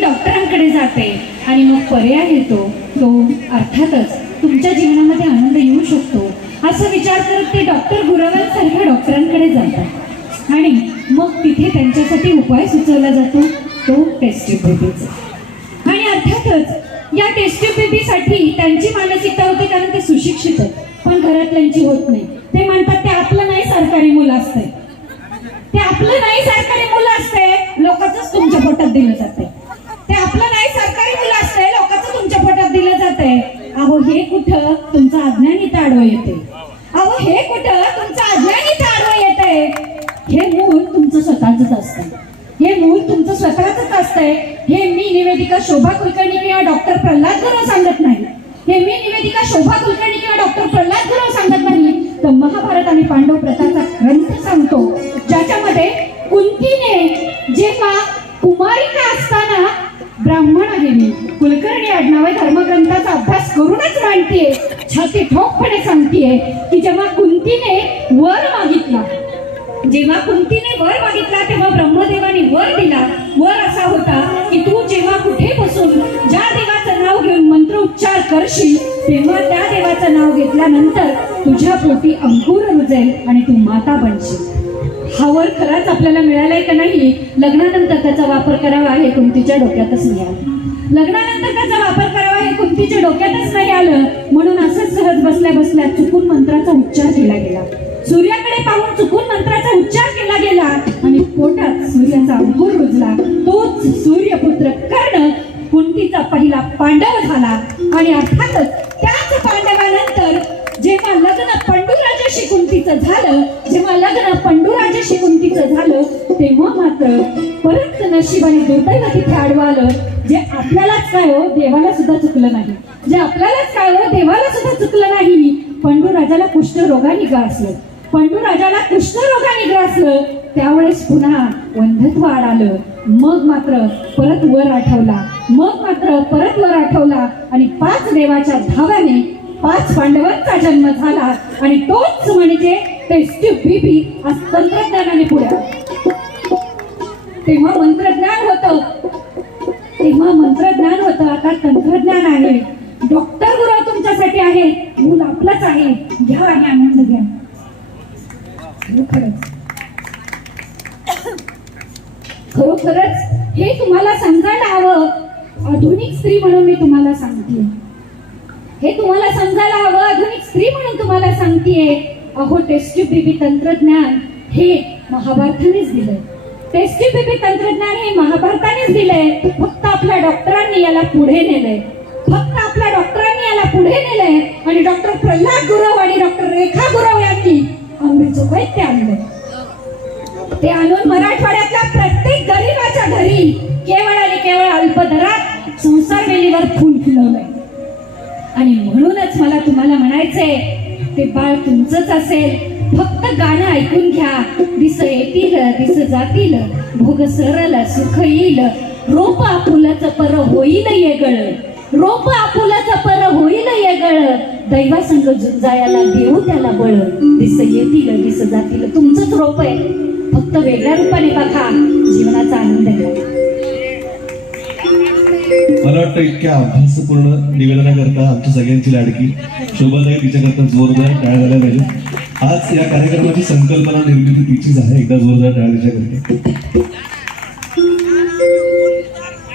म्हणून डॉक्टरांकडे जाते आणि मग पर्याय येतो तो अर्थातच तुमच्या जीवनामध्ये आनंद येऊ शकतो असं विचार करत ते डॉक्टर गुरवांसारख्या डॉक्टरांकडे जातात आणि मग तिथे त्यांच्यासाठी उपाय सुचवला जातो तो टेस्ट ट्यूब बेबीचा. आणि अर्थातच या टेस्ट ट्यूब बेबीसाठी त्यांची मानसिकता होते कारण ते सुशिक्षित आहेत पण घरातल्यांची होत नाही. ते म्हणतात ते आपलं नाही सरकारी मुलं असतंय, ते आपलं नाही सरकारी मुलं असते लोकांचंच तुमच्या पोटात दिलं जाते, ते आपलं नाही सरकारी मुलं असते लोकांचं तुमच्या पोटात दिलं जाते. अहो हे कुठं तुमचं अज्ञानीता आडवं येते, अहो हे कुठं तुमचं अज्ञानीता आडवं येते. हे मूल तुमचं स्वतःच असतं, हे मूल तुमचं स्वतःच असतंय. हे मी निवेदिका शोभा कुलकर्णी किंवा डॉक्टर प्रल्हाद गुरव सांगत नाही, हे मी निवेदिका शोभा कुलकर्णी किंवा डॉक्टर प्रल्हाद गुरव सांगत नाही, तर महाभारत आणि पांडव प्रथाचा ग्रंथ सांगतो ज्याच्यामध्ये कुंतीने जेव्हा कुमारिका असताना ब्राह्मण आहे मी कुलकर्णी आडनाव आहे धर्मग्रंथाचा अभ्यास करूनच मांडतीये, छाती ठोकपणे सांगतीये की जेव्हा कुंतीने वर मागितला, जेव्हा कुंतीने वर मागितला तेव्हा ब्रह्मदेवाने वर दिला. वर असा होता की तू जेव्हा कुठे बसून ज्या देवाचं नाव घेऊन मंत्र उच्चार करशील तेव्हा त्या देवाचं नाव घेतल्यानंतर तुझ्या पोटी अंकुर रुजेल आणि तू माता बनशील. हा वर खराच आपल्याला मिळालाय का नाही, लग्नानंतर त्याचा वापर करावा हे कुंतीच्या डोक्यातच नाही आलं. लग्नानंतर त्याचा वापर करावा हे कुंतीच्या डोक्यातच नाही आलं. म्हणून असंच सहज बसल्या बसल्या चुकून मंत्राचा उच्चार केला गेला, सूर्याकडे पाहून चुकून मंत्राचा उच्चार केला गेला आणि पोटात सूर्याचा अंकुर रुजला. तोच सूर्यपुत्र कर्ण कुंतीचा पहिला पांडव झाला. आणि अर्थातच त्याच पांडवानंतर जेव्हा लग्न पंडूराजाशी कुंतीचं झालं, जेव्हा लग्न पंडूराजाशी कुंतीचं झालं तेव्हा मात्र परत नशिबाने दुर्दैव तिथे आडवं आलं. जे आपल्यालाच काय हो देवाला सुद्धा चुकलं नाही, जे आपल्यालाच काय हो देवाला सुद्धा चुकलं नाही. पंडूराजाला कुष्ठरोगाने ग्रासलं, पंडूराजाला कुष्ठरोगाने ग्रासलं. त्यावेळेस पुन्हा वंध्यत्व आलं. मग मात्र परत वर आठवला, मग मात्र परत वर आठवला आणि 5 देवाच्या धाव्याने 5 पांडवांचा जन्म झाला. आणि तोच म्हणजे टेस्ट ट्यूब बेबी आज तंत्रज्ञानाने पुढे आला. तेव्हा मंत्रज्ञान होतं, तेव्हा मंत्रज्ञान होतं, आता तंत्रज्ञान आहे. डॉक्टर गुरव तुमच्यासाठी आहे, मूल आपलंच आहे, घ्या आणि आनंद घ्या. खरोखरच हे तुम्हाला समजायला हवं. आधुनिक स्त्री म्हणून मी तुम्हाला सांगते, हे तुम्हाला समजायला हवं. आधुनिक स्त्री म्हणून तुम्हाला सांगतेय. अहो टेस्ट ट्यूब बेबी तंत्रज्ञान हे महाभारतानेच दिलंय, टेस्ट ट्यूब बेबी तंत्रज्ञान हे महाभारतानेच दिलंय. फक्त आपल्या डॉक्टरांनी याला पुढे नेलंय, फक्त आपल्या डॉक्टरांनी याला पुढे नेलंय. आणि डॉक्टर प्रल्हाद गुरव आणि डॉक्टर रेखा गुरव यांनी अंग्रेजो वैद्य आणलंय. ते आणून मराठवाड्यातल्या प्रत्येक गरीबाच्या घरी केवळ आणि केवळ अल्पदरात संसार वेलीवर फुल फुलवलंय. आणि म्हणूनच मला तुम्हाला म्हणायचंय ते बाळ तुमचंच असेल. फक्त गाणं ऐकून घ्या. दिस येतील दिस जातील भोग सरल सुख येईल, रोप आपुलाचं पर होईल येगळ, रोप आपुलाचं पर होईल येगळ, दैवासंग जायला देऊ त्याला बळ, दिस येतील दिस जातील. तुमचंच रोप आहे, फक्त वेगळ्या रूपाने बघा, जीवनाचा आनंद घ्या. मला वाटतं इतक्या अभ्यासपूर्ण निवेदनाकरता आमच्या सगळ्यांची लाडकी शोभाताई तिच्याकरता जोरदार टाळ्या झाल्या पाहिजे. आज या कार्यक्रमाची संकल्पना निर्मिती तिचीच आहे, एकदा जोरदार टाळ्या तिच्याकरता.